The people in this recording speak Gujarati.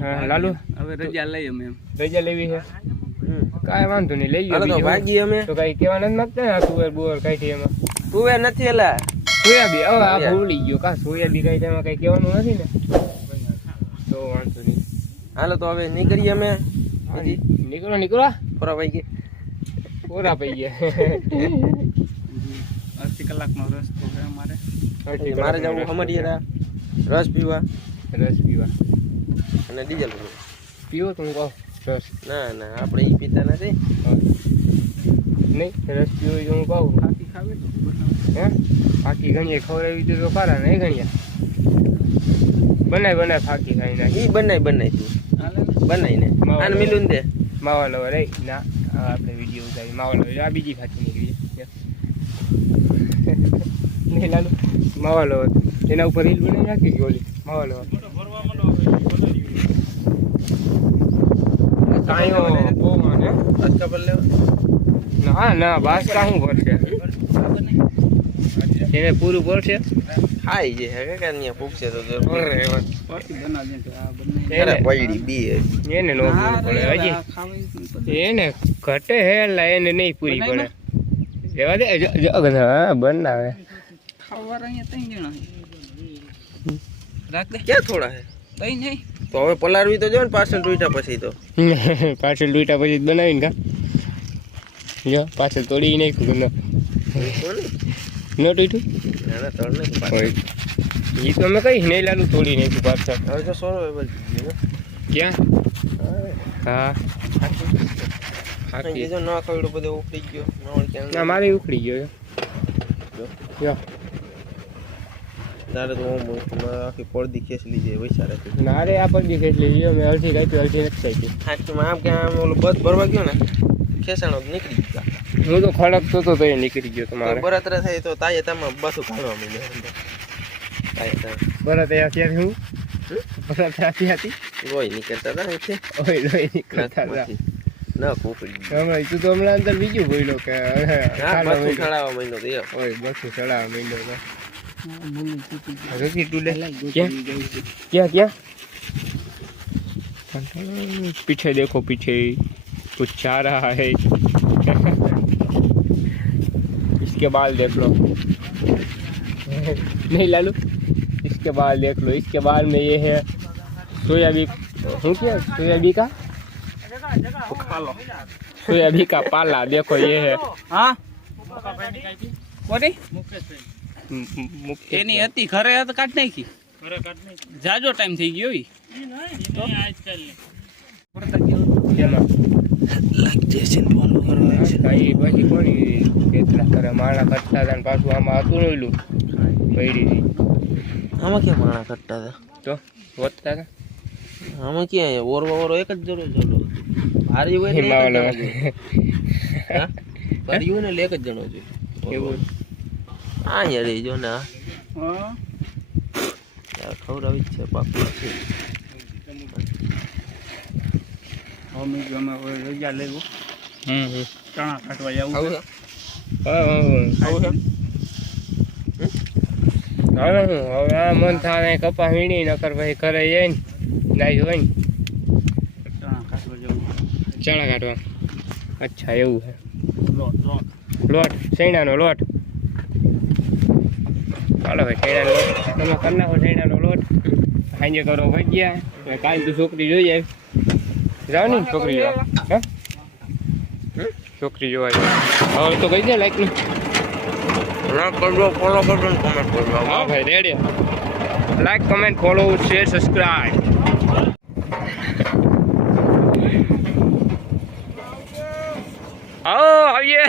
હા લાલુ હવે રજા લઈએ અમે રજા લેવી છે કાંઈ વાંધો નહીં લઈ લો તો ભાગી અમે તો કઈ કહેવા નથી માંગતા ને તુવેર બુવેર કઈ થી એમાં તુવેર નથી એલા સોયાબી હવે આ ભૂલી ગયો કા સોયાબી કઈ એમાં કઈ કહેવાનું નથી ને તો વાંધો નહીં હાલો તો હવે નીકળીએ અમે નીકળો પૂરા ભાઈ પૂરા પઈ ગયા 80 કલાકનો રસ્તો છે અમારે મારે જવું હમરિયા રસ પીવા અને ડીઝલ પીવો તું કહો રસ ના આપણે ઈ પીતા નથી નહીં રસ પીવો તો હું કહું ફાકી ખાવે હે ફાકી ગણીએ ખવડાવી તો ખરા નહીં ગણ્યા બનાય ફાકી ખાઈ નાખી ઈ બનાવીને આને મિલું દે માવા લવા રે ના આપણે વિડીયો ઉતારી માવા લવા આ બીજી ફાકી નીકળી નહીં લાલુ માવા લવા એના ઉપર રીલ બનાવી નાખી ગઈ ઓલી માવા લવા ના બાસ કાહું ભરશે એને પૂરું ભરશે ખાઈ જે હે કે ને પૂછશે તો બનાવી પડી બી એને નો પૂરું પડે હજી એને ઘટે હે લા એને નહીં પૂરી પડે એવા દે હા બનાવે ખાવા અહીંયા 3 જણા રાખ દે ક્યાં થોડા હે તઈ નહીં તો હવે પલારવી તો જો ને પાછળ ટૂટા પછી તો પાછળ ટૂટા પછી બનાવીને કા જો પાછળ તોડી નાખ્યું નો ટૂટું ના તળ નહીં પાછળ એ તો અમે કઈ નહીં લાલું તોડી નાખ્યું પાછળ હવે તો સોરો ક્યાં હા હાકી જો ના કઈડો બધો ઉખડી ગયો ના મારે ઉખડી ગયો જો તારે તો આખી પડદી ખેંચ લીધી વૈસારે ના રે આ પડદી ખેંચ લીધી અમે અડધી કાઢી અડધી નથી કાઢી હાથમાં આમ કે આમ ઓલું બસ ભરવા ગયો ને ખેસાણો નીકળી ગયા હું તો ખડકતો તો એ નીકળી ગયો તમારે બરાતરા થઈ તો તાજે તામાં બસું કાઢવા માંડ્યો બરાત ત્યાંથી હું બરાત ત્યાંથી રોય નીકળતા હતા ઉઠે ઓય નીકળતા હતા ના કોપડી હમણાં તું તો હમણાં અંદર બીજું બોલ્યો કે બસું ચડાવવા માંડ્યો તો ઓય બસું ચડાવવા માંડ્યો તો क्या पीछे देखो पीछे कुछ जा रहा है इसके बाल देख लो नहीं लालू इसके बाल देख लो इसके बाल में ये है सोयाबीन हूँ क्या सोयाबीन का ખા લો सोयाबीन का पाला देखो ये है હા કોની એની હતી ઘરે તો કાઢ નાખી જાજો ટાઈમ થઈ ગયો પછી કોની કેટલા કરે માણા કરતા હતા પાછું આમાં હતું નઈલું પડી આમાં ક્યાં માણા કરતા હતા તો વધતા હતા આમાં ક્યાં ઓરવો એક જ જરૂર હારી હોય ને કર્યું ને એક જ જણો જોઈએ એવું હા યાર જો ને હા ખવડાવી જ છે પાકું છે અમે રજા લેવું ચણા કાઢવા જવું હવે આ મન થાય કપા વીણી નકર પછી ઘરે જાય ને નાઈ હોય ને ચણા કાઢવા જવું ચણા કાઢવા અચ્છા એવું છે લોટ શેણાનો લોટ ચાલો ભાઈ શેણાનો લોટ તમે કરી નાખો શેણાનો લોટ સાંજે કરો ભજીયા કાલ તો છોકરી જોઈ જાય જાવ ને છોકરી જોવા હા છોકરી જોવા જાય હવે તો કહી દે લાઈક નું કરજો ફોલો કરજો ને કમેન્ટ કરજો હા ભાઈ ready like comment follow share subscribe આવો આવીએ